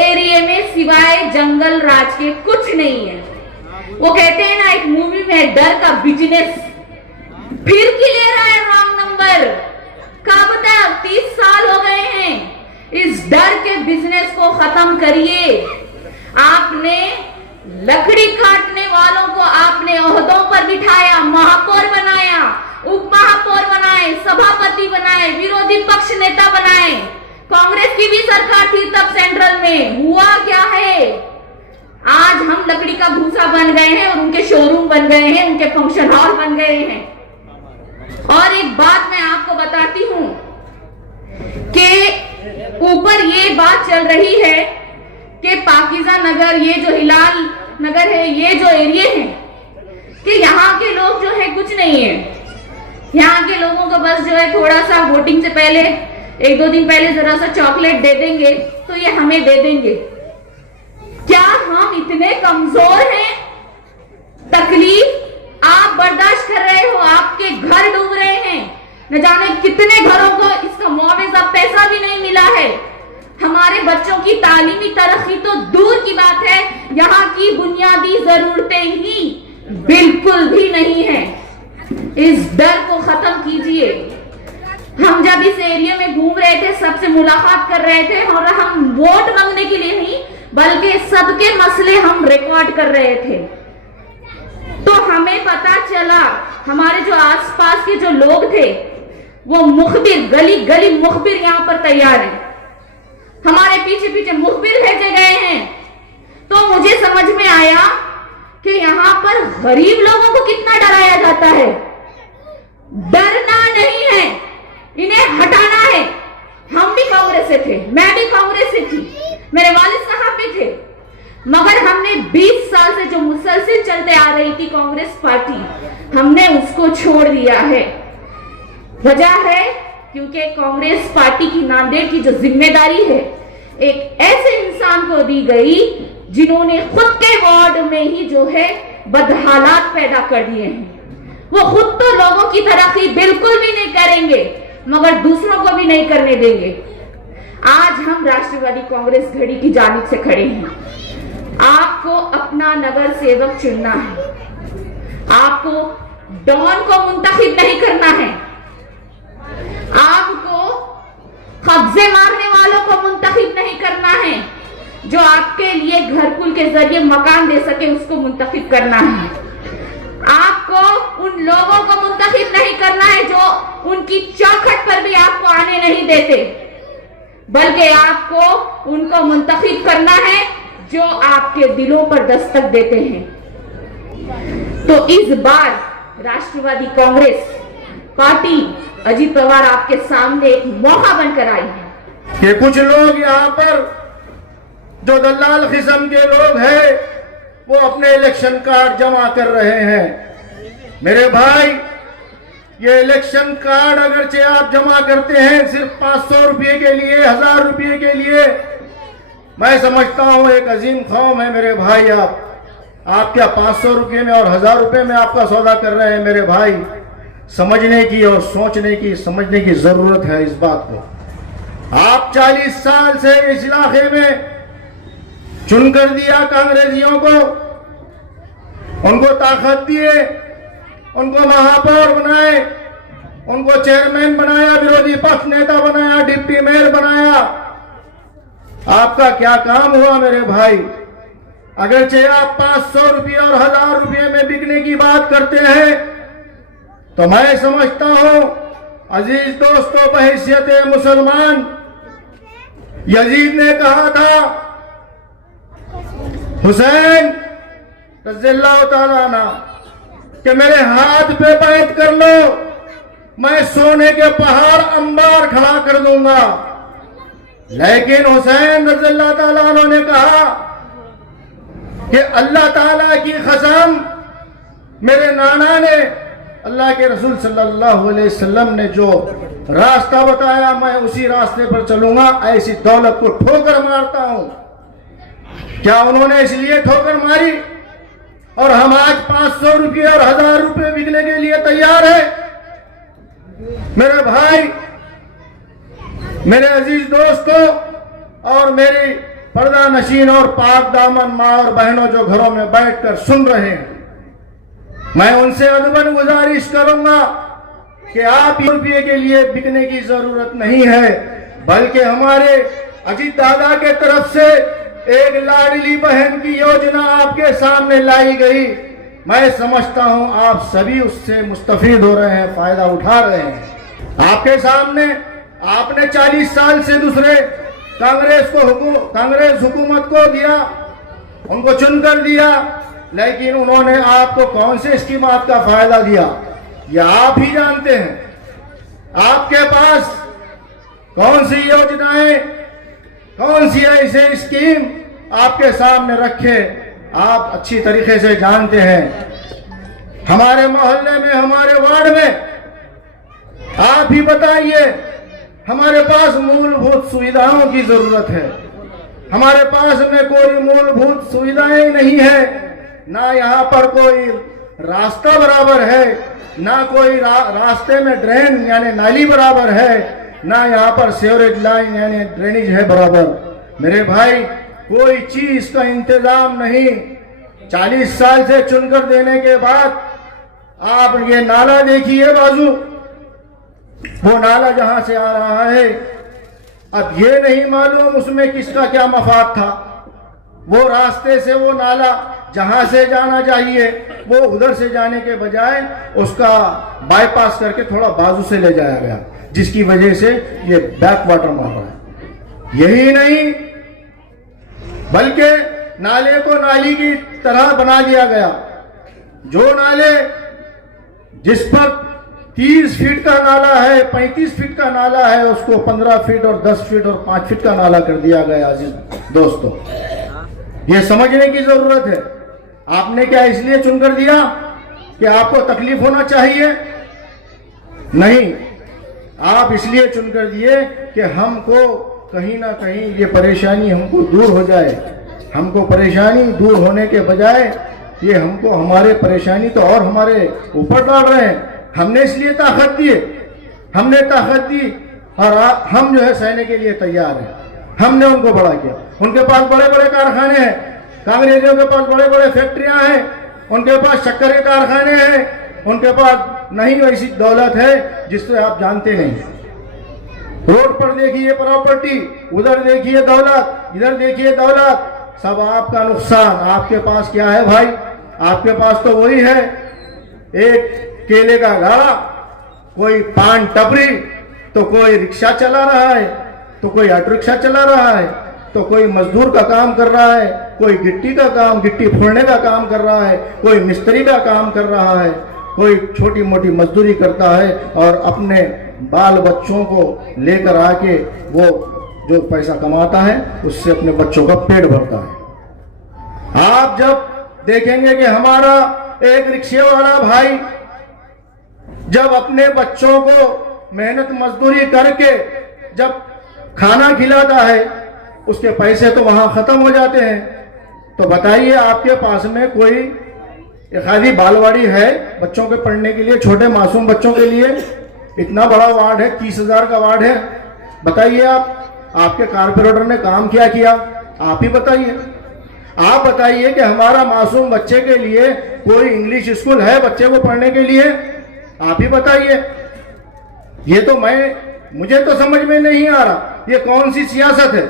Area में सिवाय जंगल राज के कुछ नहीं है। वो कहते हैं ना एक मूवी में, डर का बिजनेस फिर की ले रहा है रॉन्ग नंबर। कब तक? 30 साल हो गए हैं। इस डर के बिजनेस को खत्म करिए। आपने लकड़ी काटने वालों को आपने ओहदों पर बिठाया, महापौर बनाया, उप महापौर बनाए, सभापति बनाए, विरोधी पक्ष नेता बनाए। कांग्रेस की भी सरकार थी तब सेंट्रल में। हुआ क्या है? आज हम लकड़ी का भूसा बन गए हैं और उनके शोरूम बन गए हैं, उनके फंक्शन हॉल बन गए हैं। और एक बात मैं आपको बताती हूं कि ऊपर ये बात चल रही है कि पाकीज़ा नगर, ये जो हिलाल नगर है, ये जो एरिया है, कि यहाँ के लोग जो है कुछ नहीं है। यहाँ के लोगों को बस जो है थोड़ा सा वोटिंग से पहले, 1-2 दिन पहले जरा सा चॉकलेट दे देंगे तो ये हमें दे देंगे। क्या हम इतने कमजोर हैं? तकलीफ आप बर्दाश्त कर रहे हो, आपके घर डूब रहे हैं, न जाने कितने घरों को इसका मुआवजा पैसा भी नहीं मिला है। हमारे बच्चों की तालीमी तरक्की तो दूर की बात है, यहाँ की बुनियादी जरूरतें ही बिल्कुल भी नहीं है। इस डर को खत्म कीजिए। हम जब इस एरिया में घूम रहे थे, सबसे मुलाकात कर रहे थे और हम वोट मांगने के लिए नहीं बल्कि सबके मसले हम रिकॉर्ड कर रहे थे, तो हमें पता चला हमारे जो आसपास के जो लोग थे वो मुखबिर, गली गली मुखबिर यहाँ पर तैयार है, हमारे पीछे पीछे मुखबिर भेजे गए हैं। तो मुझे समझ में आया कि यहाँ पर गरीब लोगों को कितना डराया जाता है। डरना नहीं है, इन्हें हटाना है। हम भी कांग्रेस से थे, मैं भी कांग्रेस से थी, मेरे वालिद साहब भी थे, मगर हमने 20 साल से जो मुसलसल चलते आ रही थी कांग्रेस पार्टी, हमने उसको छोड़ दिया है। वजह है क्योंकि कांग्रेस पार्टी की नांदेड़ की जो जिम्मेदारी है एक ऐसे इंसान को दी गई जिन्होंने खुद के वार्ड में ही जो है बदहालात पैदा कर दिए हैं। वो खुद तो लोगों की तरक्की बिल्कुल भी नहीं करेंगे मगर दूसरों को भी नहीं करने देंगे। आज हम राष्ट्रवादी कांग्रेस घड़ी की जानिब से खड़े हैं। आपको अपना नगर सेवक चुनना है, आपको डॉन को मुंतखब नहीं करना है, आपको कब्जे मारने वालों को मुंतखब नहीं करना है, जो आपके लिए घरकुल के जरिए मकान दे सके उसको मुंतखब करना है। आपको उन लोगों को मुंतखब नहीं करना है जो उनकी चौखट पर भी आपको आने नहीं देते, बल्कि आपको उनको मुंतखब करना है जो आपके दिलों पर दस्तक देते हैं। तो इस बार राष्ट्रवादी कांग्रेस पार्टी अजीत पवार आपके सामने एक मौका बनकर आई है कि कुछ लोग यहाँ पर जो दलाल किस्म के लोग हैं वो अपने इलेक्शन कार्ड जमा कर रहे हैं। मेरे भाई, ये इलेक्शन कार्ड अगरचे आप जमा करते हैं सिर्फ 500 रुपये के लिए, 1000 रुपये के लिए, मैं समझता हूं एक अजीम कौम है मेरे भाई। आप क्या 500 रुपये में और 1000 रुपये में आपका सौदा कर रहे हैं? मेरे भाई, समझने की और सोचने की, समझने की जरूरत है इस बात को। आप 40 साल से इस इलाके में चुनकर दिया कांग्रेसियों को, उनको ताकत दिए, उनको महापौर बनाए, उनको चेयरमैन बनाया, विरोधी पक्ष नेता बनाया, डिप्टी मेयर बनाया। आपका क्या काम हुआ मेरे भाई? अगरचे आप 500 रुपये और 1000 रुपये में बिकने की बात करते हैं तो मैं समझता हूं अजीज दोस्तों, बहैसियत मुसलमान, यजीद ने कहा था हुसैन रज़ियल्लाहु ताला अन्हु कि मेरे हाथ पे बैठ कर लो, मैं सोने के पहाड़ अंबार खड़ा कर दूंगा। लेकिन हुसैन रज़ियल्लाहु ताला अन्हु ने कहा कि अल्लाह ताला की कसम, मेरे नाना ने, अल्लाह के रसूल सल्लल्लाहु अलैहि वसल्लम ने जो रास्ता बताया मैं उसी रास्ते पर चलूंगा, ऐसी दौलत को ठोकर मारता हूं। क्या उन्होंने इसलिए ठोकर मारी और हम आज 500 रुपये और 1000 रुपये बिकने के लिए तैयार है? मेरे भाई, मेरे अजीज दोस्तों और मेरी पर्दा नशीन और पाक दामन माँ और बहनों जो घरों में बैठकर सुन रहे हैं, मैं उनसे अदबन गुजारिश करूंगा कि आप रुपये के लिए बिकने की जरूरत नहीं है, बल्कि हमारे अजीत दादा के तरफ से एक लाडली बहन की योजना आपके सामने लाई गई। मैं समझता हूं आप सभी उससे मुस्तफीद हो रहे हैं, फायदा उठा रहे हैं। आपके सामने आपने 40 साल से दूसरे कांग्रेस हुकूमत को दिया, उनको चुनकर दिया, लेकिन उन्होंने आपको कौन से स्कीमात का फायदा दिया ये आप ही जानते हैं। आपके पास कौन सी योजनाएं, कौन सी ऐसे स्कीम आपके सामने रखे, आप अच्छी तरीके से जानते हैं। हमारे मोहल्ले में, हमारे वार्ड में आप ही बताइए, हमारे पास मूलभूत सुविधाओं की जरूरत है, हमारे पास में कोई मूलभूत सुविधाएं नहीं है, ना यहाँ पर कोई रास्ता बराबर है, ना कोई रास्ते में ड्रेन यानी नाली बराबर है, ना यहाँ पर सीवरेज लाइन यानी ड्रेनेज है बराबर। मेरे भाई कोई चीज का इंतजाम नहीं। 40 साल से चुनकर देने के बाद आप ये नाला देखिए बाजू, वो नाला जहां से आ रहा है, अब ये नहीं मालूम उसमें किसका क्या मफाद था। वो रास्ते से वो नाला जहां से जाना चाहिए वो उधर से जाने के बजाय उसका बाईपास करके थोड़ा बाजू से ले जाया गया, जिसकी वजह से ये बैक वाटर मार रहा है। यही नहीं बल्कि नाले को नाली की तरह बना दिया गया। जो नाले जिस पर 30 फीट का नाला है, 35 फीट का नाला है, उसको 15 फीट और 10 फीट और 5 फीट का नाला कर दिया गया। दोस्तों ये समझने की जरूरत है। आपने क्या इसलिए चुनकर दिया कि आपको तकलीफ होना चाहिए? नहीं, आप इसलिए चुनकर दिए कि हमको कहीं ना कहीं ये परेशानी हमको दूर हो जाए। हमको परेशानी दूर होने के बजाय ये हमको हमारे परेशानी तो और हमारे ऊपर डाल रहे हैं। हमने इसलिए ताकत दी, हमने ताकत दी और हम जो है सहने के लिए तैयार हैं। हमने उनको बड़ा किया। उनके पास बड़े बड़े कारखाने हैं, कांग्रेसियों के पास बड़े बड़े फैक्ट्रियां हैं, उनके पास शक्कर के कारखाने हैं, उनके पास नहीं ऐसी दौलत है जिससे आप जानते नहीं। रोड पर देखिए प्रॉपर्टी, उधर देखिए दौलत, इधर देखिए दौलत, सब आपका नुकसान। आपके पास क्या है भाई? आपके पास तो वही है, एक केले का गाड़ा, कोई पान टपरी, तो कोई रिक्शा चला रहा है, तो कोई ऑटो रिक्शा चला रहा है, तो कोई मजदूर का काम कर रहा है, कोई गिट्टी का काम, गिट्टी फोड़ने का काम कर रहा है, कोई मिस्त्री का काम कर रहा है, कोई छोटी मोटी मजदूरी करता है और अपने बाल बच्चों को लेकर आके वो जो पैसा कमाता है उससे अपने बच्चों का पेट भरता है। आप जब देखेंगे कि हमारा एक रिक्शे वाला भाई जब अपने बच्चों को मेहनत मजदूरी करके जब खाना खिलाता है, उसके पैसे तो वहां खत्म हो जाते हैं। तो बताइए आपके पास में कोई एक आधी बालवाड़ी है बच्चों के पढ़ने के लिए, छोटे मासूम बच्चों के लिए? इतना बड़ा वार्ड है, 30,000 का वार्ड है। बताइए आपके कारपोरेटर ने काम क्या किया? आप ही बताइए। आप बताइए कि हमारा मासूम बच्चे के लिए कोई इंग्लिश स्कूल है बच्चे को पढ़ने के लिए? आप ही बताइए। ये तो मुझे तो समझ में नहीं आ रहा, ये कौन सी सियासत है?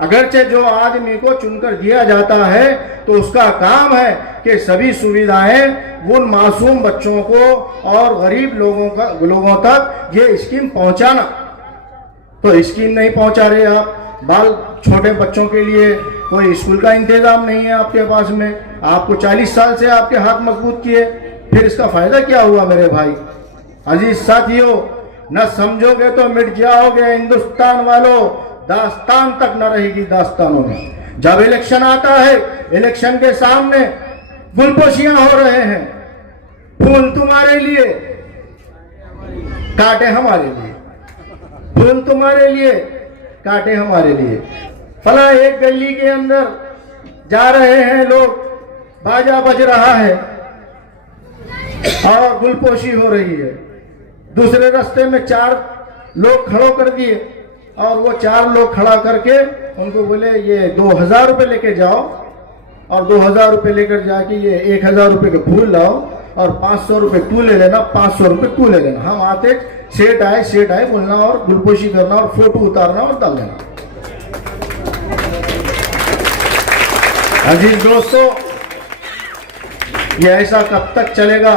अगरचे जो आदमी को चुनकर दिया जाता है तो उसका काम है कि सभी सुविधाएं उन मासूम बच्चों को और गरीब लोगों तक ये स्कीम पहुंचाना। तो स्कीम नहीं पहुंचा रहे आप। छोटे बच्चों के लिए कोई स्कूल का इंतजाम नहीं है आपके पास में। आपको 40 साल से आपके हाथ मजबूत किए, फिर इसका फायदा क्या हुआ मेरे भाई? अजीज साथियों, न समझोगे तो मिट जाओगे हिंदुस्तान वालों, दास्तान तक न रहेगी दास्तानों में। जब इलेक्शन आता है, इलेक्शन के सामने गुलपोशियां हो रहे हैं, फूल तुम्हारे लिए, कांटे हमारे लिए, फूल तुम्हारे लिए, कांटे हमारे लिए। फला एक गली के अंदर जा रहे हैं लोग, बाजा बज रहा है और गुलपोशी हो रही है। दूसरे रास्ते में 4 लोग खड़ो कर दिए और वो 4 लोग खड़ा करके उनको बोले ये 2000 रुपये लेके जाओ और 2000 रुपये लेकर जाके ये 1000 रुपये के फूल लाओ और 500 रुपये तू ले लेना, 500 रुपये तू ले लेना। हम आते सेठ आए बोलना और गुलपोशी करना और फोटो उतारना और डाल देना। अजीज दोस्तों, ये ऐसा कब तक चलेगा?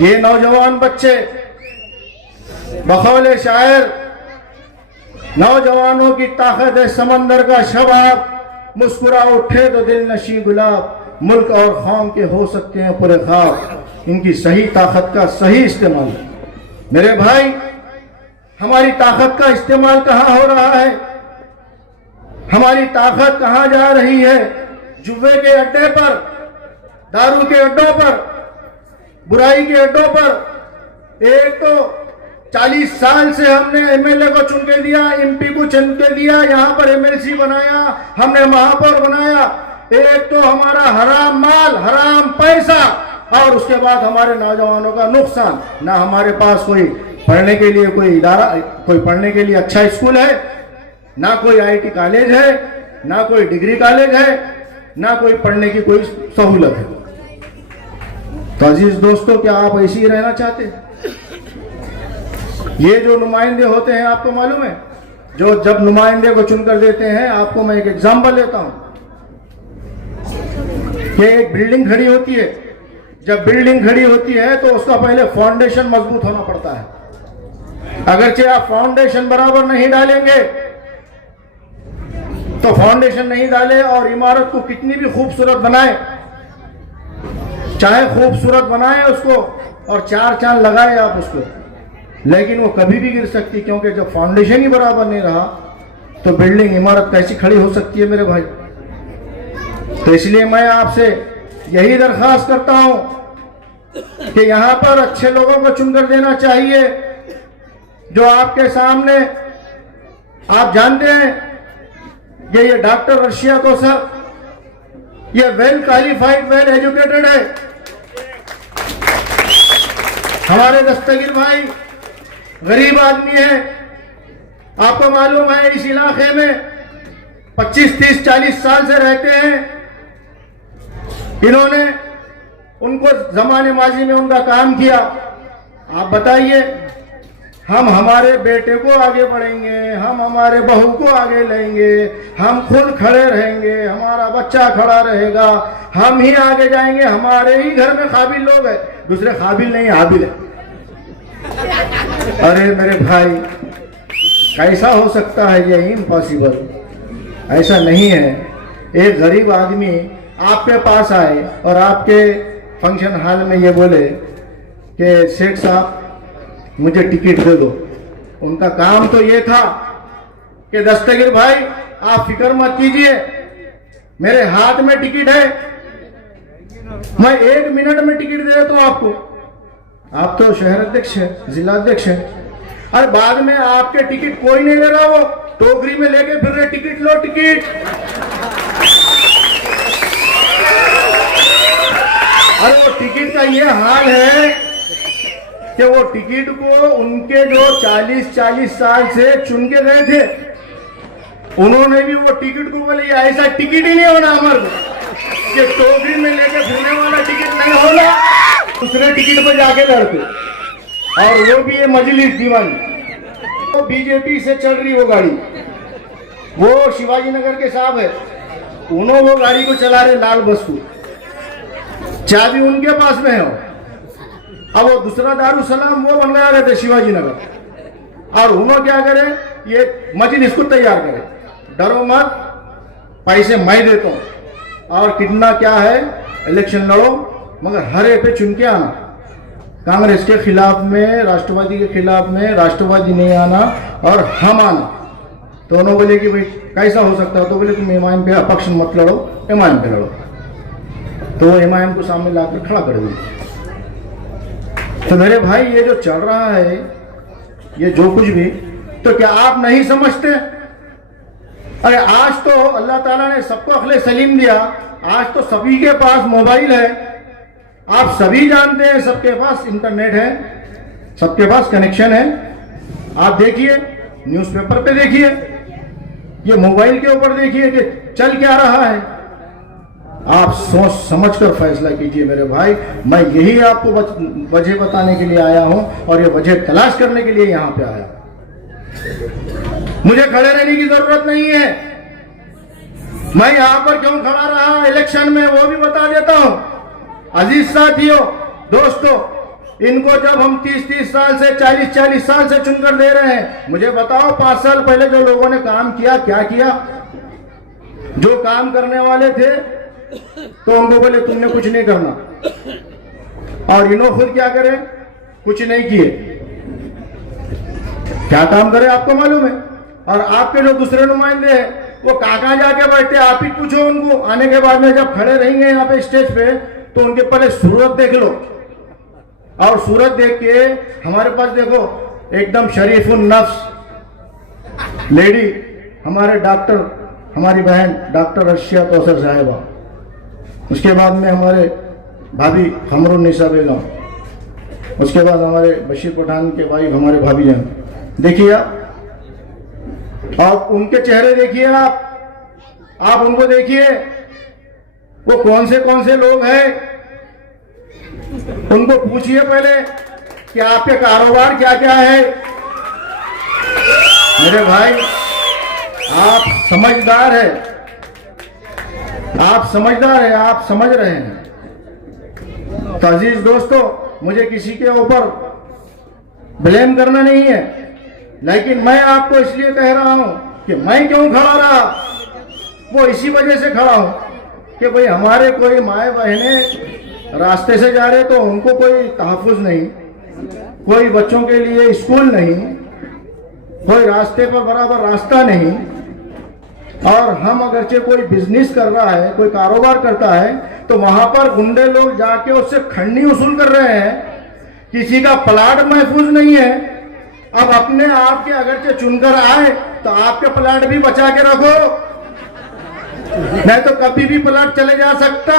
ये नौजवान बच्चे बकौले शायर, नौजवानों की ताकत है समंदर का शबाब, मुस्कुरा उठे तो दिल नशी गुलाब, मुल्क और कौम के हो सकते हैं पूरे ख्वाब, इनकी सही ताकत का सही इस्तेमाल। मेरे भाई, हमारी ताकत का इस्तेमाल कहाँ हो रहा है? हमारी ताकत कहाँ जा रही है? जुए के अड्डे पर, दारू के अड्डों पर, बुराई के अड्डों पर। एक तो 40 साल से हमने एमएलए को चुन के दिया, एमपी को चुन के दिया, यहाँ पर एमएलसी बनाया, हमने महापौर बनाया। एक तो हमारा हराम माल, हराम पैसा, और उसके बाद हमारे नौजवानों का नुकसान। ना हमारे पास कोई पढ़ने के लिए कोई इदारा, कोई पढ़ने के लिए अच्छा स्कूल है, ना कोई आईटी कॉलेज है, ना कोई डिग्री कॉलेज है, ना कोई पढ़ने की कोई सहूलत है। तो अजीज दोस्तों, क्या आप ऐसे ही रहना चाहते हैं? ये जो नुमाइंदे होते हैं, आपको मालूम है, जो जब नुमाइंदे को चुनकर देते हैं, आपको मैं एक एग्जांपल लेता हूं कि एक बिल्डिंग खड़ी होती है। जब बिल्डिंग खड़ी होती है तो उसका पहले फाउंडेशन मजबूत होना पड़ता है। अगरचे आप फाउंडेशन बराबर नहीं डालेंगे तो फाउंडेशन नहीं डाले और इमारत को कितनी भी खूबसूरत बनाए, चाहे खूबसूरत बनाए उसको और 4 चांद लगाए आप उसको, लेकिन वो कभी भी गिर सकती, क्योंकि जब फाउंडेशन ही बराबर नहीं रहा तो बिल्डिंग, इमारत कैसी खड़ी हो सकती है मेरे भाई? तो इसलिए मैं आपसे यही दरखास्त करता हूं कि यहां पर अच्छे लोगों को चुनकर देना चाहिए, जो आपके सामने, आप जानते हैं कि ये डॉक्टर रशिया को सर, ये वेल क्वालिफाइड, वेल एजुकेटेड है। हमारे दस्तगीर भाई गरीब आदमी है, आपको मालूम है इस इलाके में 25, 30, 40 साल से रहते हैं। इन्होंने, उनको जमाने माजी में उनका काम किया। आप बताइए, हम हमारे बेटे को आगे बढ़ेंगे, हम हमारे बहू को आगे लेंगे, हम खुद खड़े रहेंगे, हमारा बच्चा खड़ा रहेगा, हम ही आगे जाएंगे, हमारे ही घर में काबिल लोग हैं, दूसरे काबिल नहीं, हाबिल है। अरे मेरे भाई, कैसा हो सकता है? ये इम्पॉसिबल, ऐसा नहीं है। एक गरीब आदमी आपके पास आए और आपके फंक्शन हॉल में ये बोले कि शेख साहब मुझे टिकट दे दो। उनका काम तो ये था कि दस्तगीर भाई आप फिक्र मत कीजिए, मेरे हाथ में टिकट है, मैं 1 मिनट में टिकट दे देता हूं आपको। आप तो शहर अध्यक्ष है, जिला अध्यक्ष है, और बाद में आपके टिकट कोई नहीं ले रहा, वो टोकरी में लेके फिर रहे, टिकट लो टिकट। अरे वो टिकट का ये हाल है कि वो टिकट को उनके जो 40 साल से चुन के गए थे, उन्होंने भी वो टिकट को बोले ऐसा टिकट ही नहीं होना हमारे, ये टोकरी में लेके फिरने वाला टिकट नहीं होना, दूसरे टिकट पर जाके लड़ते। और वो भी ये मजलिस दीवानी, वो बीजेपी से चल रही वो गाड़ी, वो शिवाजी नगर के साहब है, उन्होंने वो गाड़ी को चला रहे, लाल बस को, चाबी उनके पास में है। अब वो दूसरा दारुसलाम वो बन गया थे शिवाजी नगर, और उन्होंने क्या करे, ये मजलिस को तैयार करे, डरो मत, पैसे मैं देता हूं, और कितना क्या है, इलेक्शन लड़ो मगर हरे पे चुन के आना, कांग्रेस के खिलाफ में, राष्ट्रवादी के खिलाफ में, राष्ट्रवादी नहीं आना और हम आना। तो उन्होंने बोले कि भाई कैसा हो सकता है? तो बोले तुम इमाम पे अपक्ष मत लड़ो, इमाम पे लड़ो। तो वो इमाम को सामने लाकर खड़ा कर दिया। तो मेरे भाई, ये जो चल रहा है, ये जो कुछ भी, तो क्या आप नहीं समझते? अरे आज तो अल्लाह ताला ने सबको अक्ल सलीम दिया, आज तो सभी के पास मोबाइल है, आप सभी जानते हैं, सबके पास इंटरनेट है, सबके पास कनेक्शन है। आप देखिए न्यूज़पेपर पे देखिए, ये मोबाइल के ऊपर देखिए कि चल क्या रहा है। आप सोच समझ कर फैसला कीजिए मेरे भाई। मैं यही आपको वजह बताने के लिए आया हूं और ये वजह तलाश करने के लिए यहां पे आया। मुझे खड़े रहने की जरूरत नहीं है। मैं यहां पर क्यों खड़ा रहा इलेक्शन में वो भी बता देता हूं। अजीज साथियों, दोस्तों, इनको जब हम 30-30 साल से 40-40 साल से चुनकर दे रहे हैं, मुझे बताओ 5 साल पहले जो लोगों ने काम किया, क्या किया? जो काम करने वाले थे तो उनको बोले तुमने कुछ नहीं करना, और इन्हों खुद क्या करे? कुछ नहीं किए। क्या काम करे आपको मालूम है? और आपके जो दूसरे नुमाइंदे हैं वो कहाँ जाके बैठे, आप ही पूछो उनको। आने के बाद में जब खड़े रहेंगे यहाँ पे स्टेज पे, तो उनके पहले सूरत देख लो, और सूरत देख के हमारे पास देखो एकदम शरीफुन नफ्स लेडी, हमारे डॉक्टर, हमारी बहन डॉक्टर रशिया तौसर साहिबा, उसके बाद में हमारे भाभी खमरुन्निसा बेगम, उसके बाद हमारे बशीर पठान के वाइफ हमारे भाभी जान। देखिए आप उनके चेहरे देखिए, आप उनको देखिए, वो कौन से लोग हैं। उनको पूछिए पहले कि आपके कारोबार क्या क्या है। मेरे भाई, आप समझदार है, आप समझदार है, आप समझ रहे हैं। तो अजीज दोस्तों, मुझे किसी के ऊपर ब्लेम करना नहीं है, लेकिन मैं आपको इसलिए कह रहा हूं कि मैं क्यों खड़ा रहा, वो इसी वजह से खड़ा हूं कि भाई हमारे कोई माए बहने रास्ते से जा रहे तो उनको कोई तहफ़्फ़ुज़ नहीं, कोई बच्चों के लिए स्कूल नहीं, कोई रास्ते पर बराबर रास्ता नहीं। और हम अगरचे कोई बिजनेस कर रहा है, कोई कारोबार करता है, तो वहां पर गुंडे लोग जाके उससे खंडनी वसूल कर रहे हैं। किसी का प्लाट महफूज नहीं है। अब अपने आप के अगरचे चुनकर आए तो आपके प्लाट भी बचा के रखो, नहीं तो कभी भी प्लाट चले जा सकता।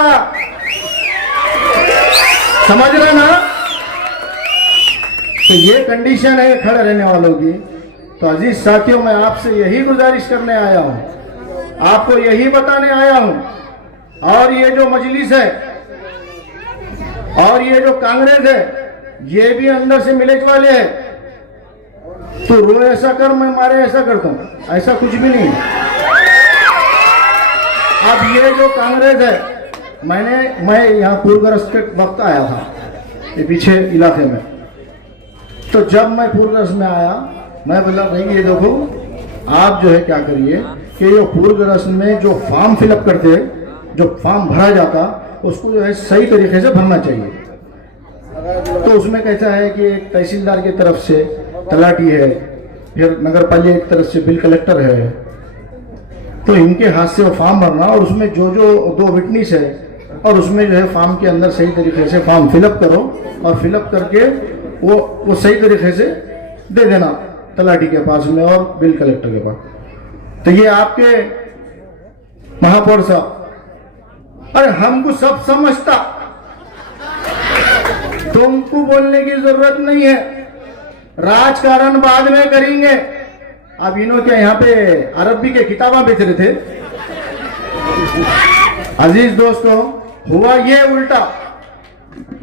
समझ रहे ना? तो ये कंडीशन है खड़े रहने वालों की। तो अजीज साथियों, मैं आपसे यही गुजारिश करने आया हूं, आपको यही बताने आया हूं। और ये जो मजलिस है और ये जो कांग्रेस है, ये भी अंदर से मिलेज वाले हैं। तो रो ऐसा कर, मैं मारे ऐसा करता हूं, ऐसा कुछ भी नहीं है। अब ये जो कांग्रेस है, मैं यहाँ पूर्वग्रस्त के वक्त आया था ये पीछे इलाके में। तो जब मैं पूर्वग्रस्त में आया, मैं बोला भाई ये देखो, आप जो है क्या करिए कि ये पूर्वग्रस्त में जो फॉर्म फिलअप करते, जो फॉर्म भरा जाता, उसको जो है सही तरीके से भरना चाहिए। तो उसमें कैसा है कि एक तहसीलदार की तरफ से तलाटी है, फिर नगर पालिका की तरफ से बिल कलेक्टर है, तो इनके हाथ से वो फॉर्म भरना, और उसमें जो 2 विटनेस है, और उसमें जो है फॉर्म के अंदर सही तरीके से फॉर्म फिलअप करो, और फिलअप करके वो सही तरीके से दे देना तलाटी के पास में और बिल कलेक्टर के पास। तो ये आपके महापौर साहब, अरे हमको सब समझता, तुमको बोलने की जरूरत नहीं है, राजकारण बाद में करेंगे। अब इन्हों के यहाँ पे अरबी के किताबा बेच रहे थे। अजीज दोस्तों, हुआ ये उल्टा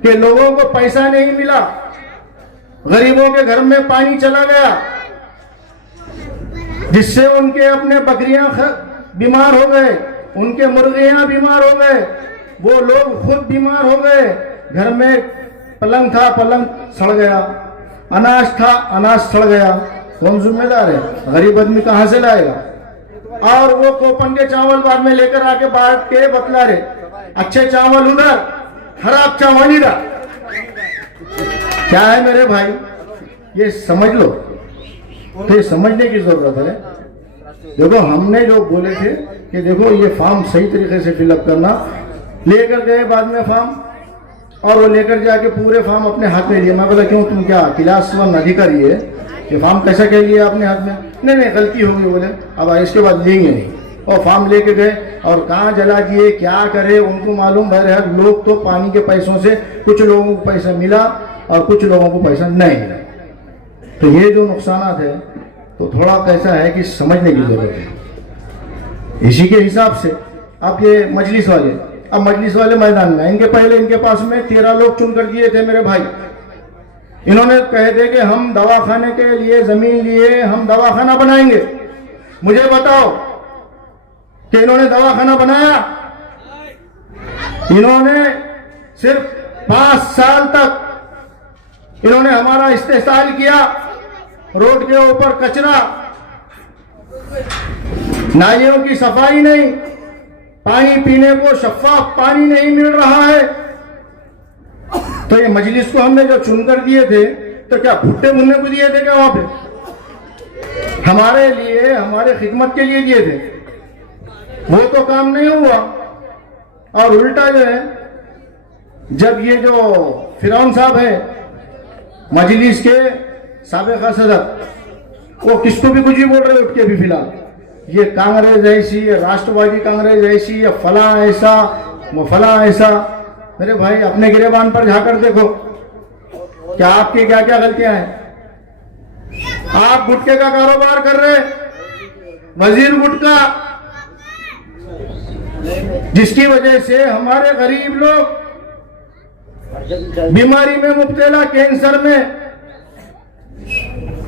कि लोगों को पैसा नहीं मिला, गरीबों के घर में पानी चला गया, जिससे उनके अपने बकरियां बीमार हो गए, उनके मुर्गियां बीमार हो गए, वो लोग खुद बीमार हो गए। घर में पलंग था, पलंग सड़ गया, अनाज था, अनाज सड़ गया। कौन जिम्मेदार है? गरीब आदमी कहां से लाएगा? और वो कोपन के चावल बाद में लेकर आके बांट के बतला रहे, अच्छे चावल उधर, खराब चावल इधर। क्या है मेरे भाई, ये समझ लो, तो ये समझने की जरूरत है। देखो, हमने जो बोले थे कि देखो ये फॉर्म सही तरीके से फिलअप करना, लेकर गए बाद में फॉर्म, और वो लेकर जाके पूरे फॉर्म अपने हाथ में लिए। मैं बोला क्यों, तुम क्या क्लास 1 अधिकारी है, ये फॉर्म कैसा कह लिया आपने हाथ में? नहीं गलती होगी बोले, अब इसके बाद लेंगे नहीं। और फॉर्म लेके गए और कहाँ जला दिए, क्या करे उनको मालूम। बहरहाल लोग तो पानी के पैसों से, कुछ लोगों को पैसा मिला और कुछ लोगों को पैसा नहीं मिला। तो ये जो नुकसानात है, तो थोड़ा कैसा है कि समझने की जरूरत है। इसी के हिसाब से अब ये मजलिस वाले मैदान में, इनके पहले इनके पास में 13 लोग चुन कर दिए थे मेरे भाई। इन्होंने कहे थे कि हम दवाखाने के लिए जमीन लिए, हम दवाखाना बनाएंगे। मुझे बताओ कि इन्होंने दवाखाना बनाया? इन्होंने सिर्फ 5 साल तक इन्होंने हमारा इस्तेहसाल किया। रोड के ऊपर कचरा, नालियों की सफाई नहीं, पानी पीने को शफाफ पानी नहीं मिल रहा है। तो ये मजलिस को हमने जो चुनकर दिए थे, तो क्या भुट्टे भुनने को दिए थे क्या? वहां पे हमारे लिए, हमारे खिदमत के लिए दिए थे। वो तो काम नहीं हुआ। और उल्टा जो है, जब ये जो फिरौन साहब है मजलिस के साबिक़ा सदर, वो किसको भी कुछ भी बोल रहे उठ के भी, फिलहाल ये कांग्रेस ऐसी, ये राष्ट्रवादी कांग्रेस ऐसी, ये फला ऐसा, वो फला ऐसा। मेरे भाई अपने गिरेबान पर जाकर देखो क्या आपकी क्या क्या गलतियां हैं। आप गुटके का कारोबार कर रहे, वजीर गुटका, जिसकी वजह से हमारे गरीब लोग बीमारी में मुब्तला, कैंसर में।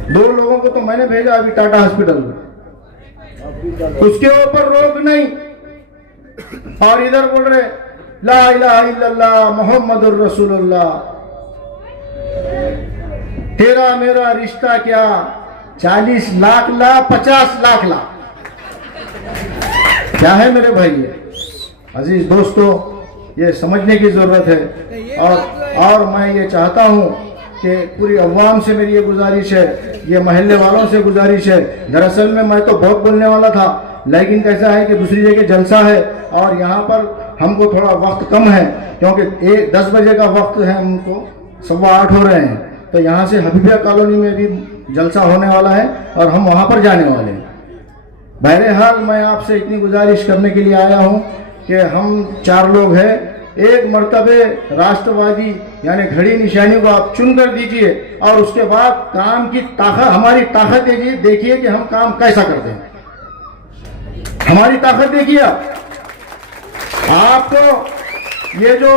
2 लोगों को तो मैंने भेजा अभी टाटा हॉस्पिटल में, उसके ऊपर रोक नहीं, और इधर बोल रहे ला इलाहा इल्लल्लाह मुहम्मदुर रसूलुल्लाह। तेरा मेरा रिश्ता क्या, 40 लाख ला, 50 लाख ला, क्या है मेरे भाई? अजीज दोस्तों, ये समझने की जरूरत है। और मैं ये चाहता हूं कि पूरी अवाम से मेरी ये गुजारिश है, ये महल्ले वालों से गुजारिश है। दरअसल में मैं तो बहुत बोलने वाला था, लेकिन कैसा है कि दूसरी जगह जलसा है और यहाँ पर हमको थोड़ा वक्त कम है, क्योंकि 10 बजे का वक्त है, हमको 7:15 हो रहे हैं। तो यहाँ से हबीबिया कॉलोनी में भी जलसा होने वाला है और हम वहाँ पर जाने वाले हैं। बहरहाल मैं आपसे इतनी गुजारिश करने के लिए आया हूँ कि हम 4 लोग हैं, एक मर्तबे राष्ट्रवादी यानी घड़ी निशानी को आप चुन कर दीजिए, और उसके बाद काम की ताकत, हमारी ताकत देखिए कि हम काम कैसा करते हैं। हमारी ताकत देखिए आपको ये जो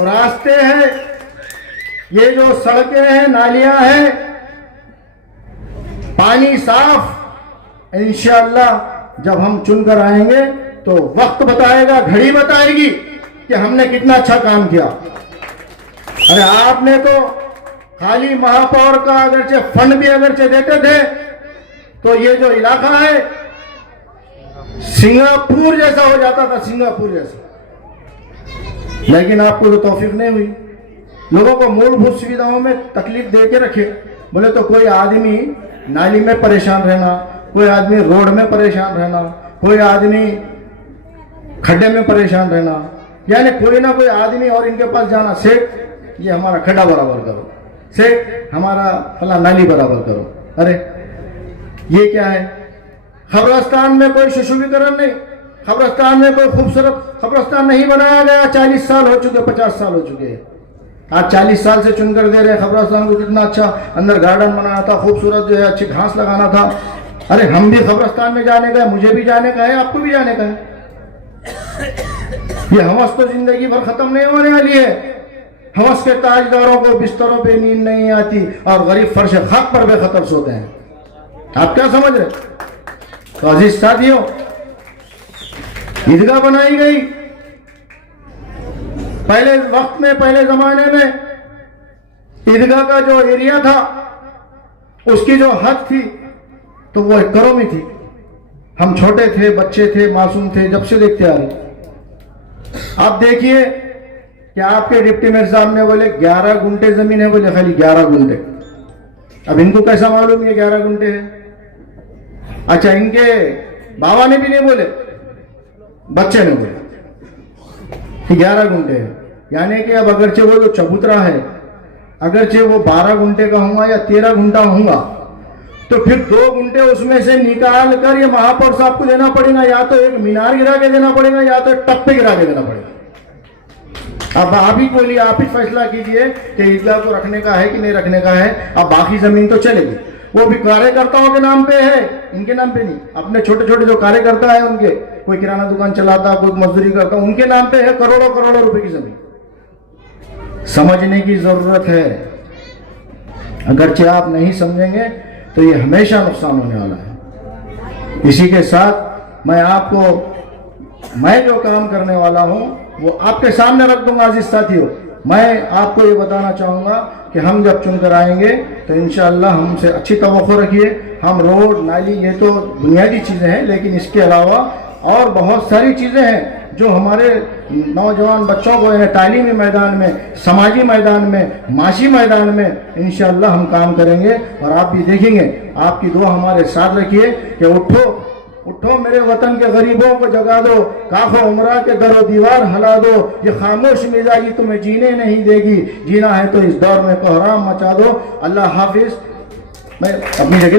रास्ते हैं, ये जो सड़कें हैं, नालियां हैं, पानी साफ, इंशाअल्लाह जब हम चुनकर आएंगे तो वक्त बताएगा, घड़ी बताएगी कि हमने कितना अच्छा काम किया। अरे आपने तो खाली महापौर का अगरचे फंड भी अगरचे देते थे, तो ये जो इलाका है सिंगापुर जैसा हो जाता था, सिंगापुर जैसा। लेकिन आपको तो तौफीक नहीं हुई। लोगों को मूलभूत सुविधाओं में तकलीफ दे के रखे। बोले तो कोई आदमी नाली में परेशान रहना, कोई आदमी रोड में परेशान रहना, कोई आदमी खड्डे में परेशान रहना, यानी कोई ना कोई आदमी और इनके पास जाना, सेठ ये हमारा खड्डा बराबर करो, सेठ हमारा फला नाली बराबर करो। अरे ये क्या है? खबरस्तान में कोई सुशोभीकरण नहीं, खबरस्तान में कोई खूबसूरत खबरस्तान नहीं बनाया गया। 40 साल हो चुके, 50 साल हो चुके हैं। आज 40 साल से चुनकर दे रहे खबरस्तान को। कितना अच्छा अंदर गार्डन बनाना था, खूबसूरत जो है अच्छी घास लगाना था। अरे हम भी खबरस्तान में जाने का है, मुझे भी जाने का है, आपको भी जाने का है। ये हवस तो जिंदगी भर खत्म नहीं होने वाली है। हवस के ताजदारों को बिस्तरों पे नींद नहीं आती और गरीब फर्श खाक पर बेखतर सोते हैं। आप क्या समझ रहे? तो अजीज साथियों, ईदगाह बनाई गई। पहले वक्त में, पहले जमाने में ईदगाह का जो एरिया था, उसकी जो हद थी तो वो एकड़ों में थी। हम छोटे थे, बच्चे थे, मासूम थे, जब से देखते आ रहे। अब देखिए कि आपके डिप्टी मेयर साहब ने बोले 11 गुंठे जमीन है, बोले खाली 11 गुंठे। अब इनको कैसा मालूम ये 11 गुंठे है? अच्छा, इनके बाबा ने भी नहीं बोले, बच्चे ने बोले कि 11 गुंठे है। यानी कि अब अगरचे वो जो चबूतरा है, अगरचे वो 12 गुंठे का होगा या 13 गुंठा होगा, तो फिर 2 गुंठे उसमें से निकाल कर ये महापौर साहब को देना पड़ेगा। या तो एक मीनार गिरा के देना पड़ेगा, या तो एक टप्पे गिरा के देना पड़ेगा। अब आप ही बोलिए, आप ही फैसला कीजिए कि ईदगाह को रखने का है कि नहीं रखने का है। अब बाकी जमीन तो चलेगी, वो भी कार्यकर्ताओं के नाम पे है, इनके नाम पे नहीं। अपने छोटे छोटे जो कार्यकर्ता है उनके, कोई किराना दुकान चलाता, कोई मजदूरी करता, उनके नाम पे है करोड़ों करोड़ों रुपए की जमीन। समझने की जरूरत है। अगरचे आप नहीं समझेंगे तो ये हमेशा नुकसान होने वाला है। इसी के साथ मैं जो काम करने वाला हूं वो आपके सामने रख दूंगा। अजीज साथियों, मैं आपको ये बताना चाहूंगा कि हम जब चुनकर आएंगे तो इंशाअल्लाह हमसे अच्छी तवक्को रखिए। हम रोड नाली ये तो बुनियादी चीज़ें हैं, लेकिन इसके अलावा और बहुत सारी चीज़ें हैं जो हमारे नौजवान बच्चों को यानी तालीमी मैदान में, समाजी मैदान में, माशी मैदान में इंशाअल्लाह हम काम करेंगे। और आप भी देखेंगे, आपकी दुआ हमारे साथ रखिए कि उठो उठो मेरे वतन के गरीबों को जगा दो, काफो उमरा के दरो दीवार हला दो, ये खामोश मिजाजी तुम्हें जीने नहीं देगी, जीना है तो इस दौर में कोहराम मचा दो। अल्लाह हाफिज। मैं अपनी जगह